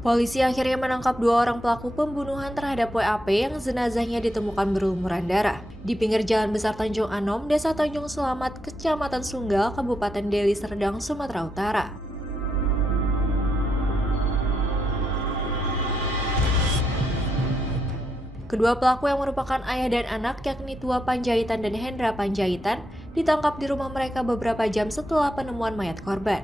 Polisi akhirnya menangkap 2 orang pelaku pembunuhan terhadap WAP yang jenazahnya ditemukan berlumuran darah di pinggir Jalan Besar Tanjung Anom, Desa Tanjung Selamat, Kecamatan Sunggal, Kabupaten Deli Serdang, Sumatera Utara. Kedua pelaku yang merupakan ayah dan anak, yakni Tua Panjaitan dan Hendra Panjaitan, ditangkap di rumah mereka beberapa jam setelah penemuan mayat korban.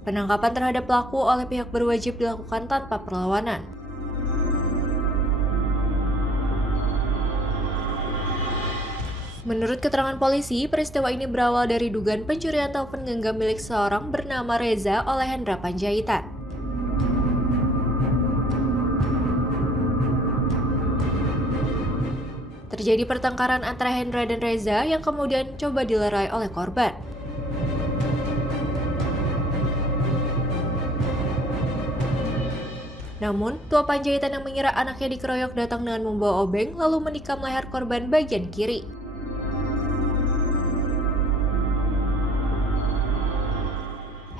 Penangkapan terhadap pelaku oleh pihak berwajib dilakukan tanpa perlawanan. Menurut keterangan polisi, peristiwa ini berawal dari dugaan pencurian telepon genggam milik seorang bernama Reza oleh Hendra Panjaitan. Terjadi pertengkaran antara Hendra dan Reza yang kemudian coba dilerai oleh korban. Namun, Tua Panjaitan yang mengira anaknya dikeroyok datang dengan membawa obeng lalu menikam leher korban bagian kiri.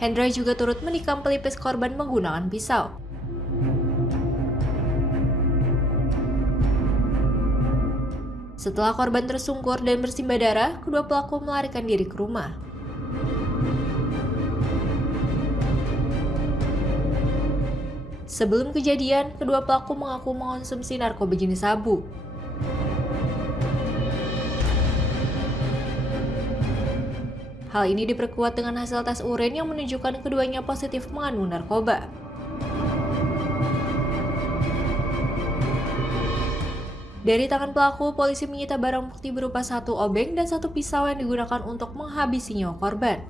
Hendra juga turut menikam pelipis korban menggunakan pisau. Setelah korban tersungkur dan bersimbah darah, kedua pelaku melarikan diri ke rumah. Sebelum kejadian, kedua pelaku mengaku mengonsumsi narkoba jenis sabu. Hal ini diperkuat dengan hasil tes urin yang menunjukkan keduanya positif mengandung narkoba. Dari tangan pelaku, polisi menyita barang bukti berupa 1 obeng dan 1 pisau yang digunakan untuk menghabisi nyawa korban.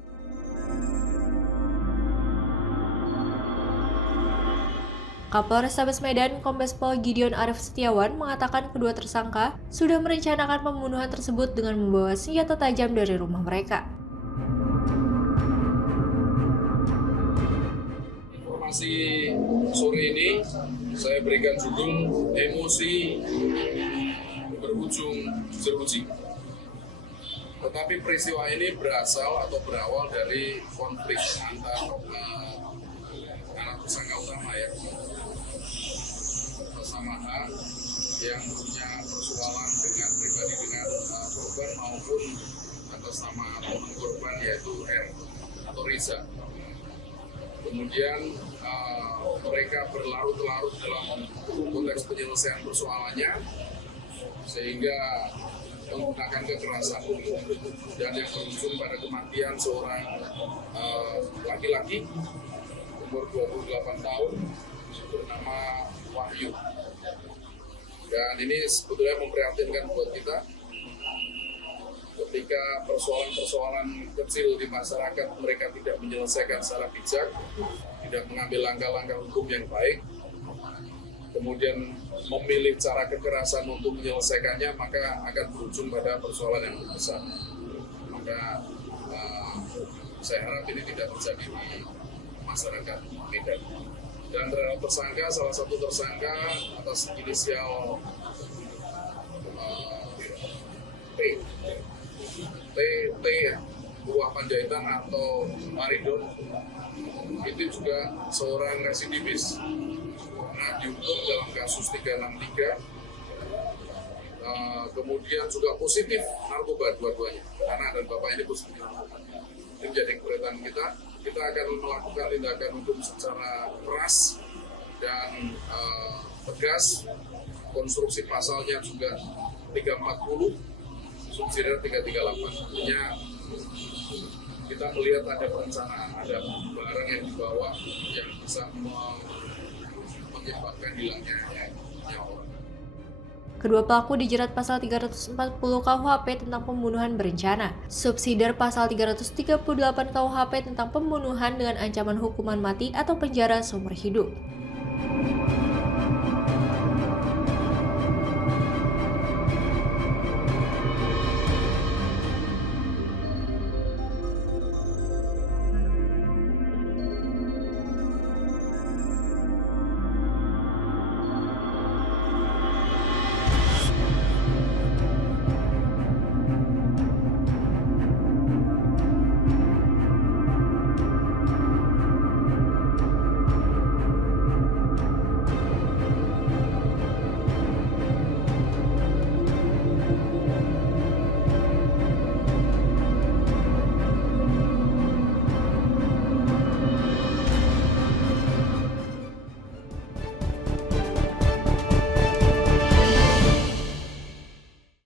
Kapolrestabes Medan, Kombes Pol Gideon Arif Setiawan mengatakan kedua tersangka sudah merencanakan pembunuhan tersebut dengan membawa senjata tajam dari rumah mereka. Informasi sore ini saya berikan judul emosi berujung jeruji. Tetapi peristiwa ini berasal atau berawal dari konflik antar anak tersangka utama ya. Persamahan yang punya persoalan dengan pribadi dengan korban maupun atas nama teman korban yaitu R atau Riza. Kemudian mereka berlarut-larut dalam konteks penyelesaian persoalannya sehingga menggunakan kekerasan dan yang berujung pada kematian seorang laki-laki umur 28 tahun bernama Wahyu. Dan ini sebetulnya memprihatinkan buat kita ketika persoalan-persoalan kecil di masyarakat mereka tidak menyelesaikan secara bijak, tidak mengambil langkah-langkah hukum yang baik, kemudian memilih cara kekerasan untuk menyelesaikannya, maka akan berujung pada persoalan yang lebih besar. Maka saya harap ini tidak terjadi di masyarakat Medan. Dan terhadap tersangka, salah satu tersangka atas inisial T Tua Panjaitan atau Maridon itu juga seorang residivis pernah dihukum dalam kasus 363 kemudian juga positif narkoba dua-duanya, anak dan bapak ini positif narkoba. Ini menjadi keberatan kita akan melakukan tindakan hukum secara keras dan tegas. Konstruksi pasalnya juga 340 subsidiar 338. Artinya kita melihat ada perencanaan, ada barang yang dibawa yang bisa menyebabkan hilangnya nyawa. Kedua pelaku dijerat pasal 340 KUHP tentang pembunuhan berencana, subsidiar pasal 338 KUHP tentang pembunuhan dengan ancaman hukuman mati atau penjara seumur hidup.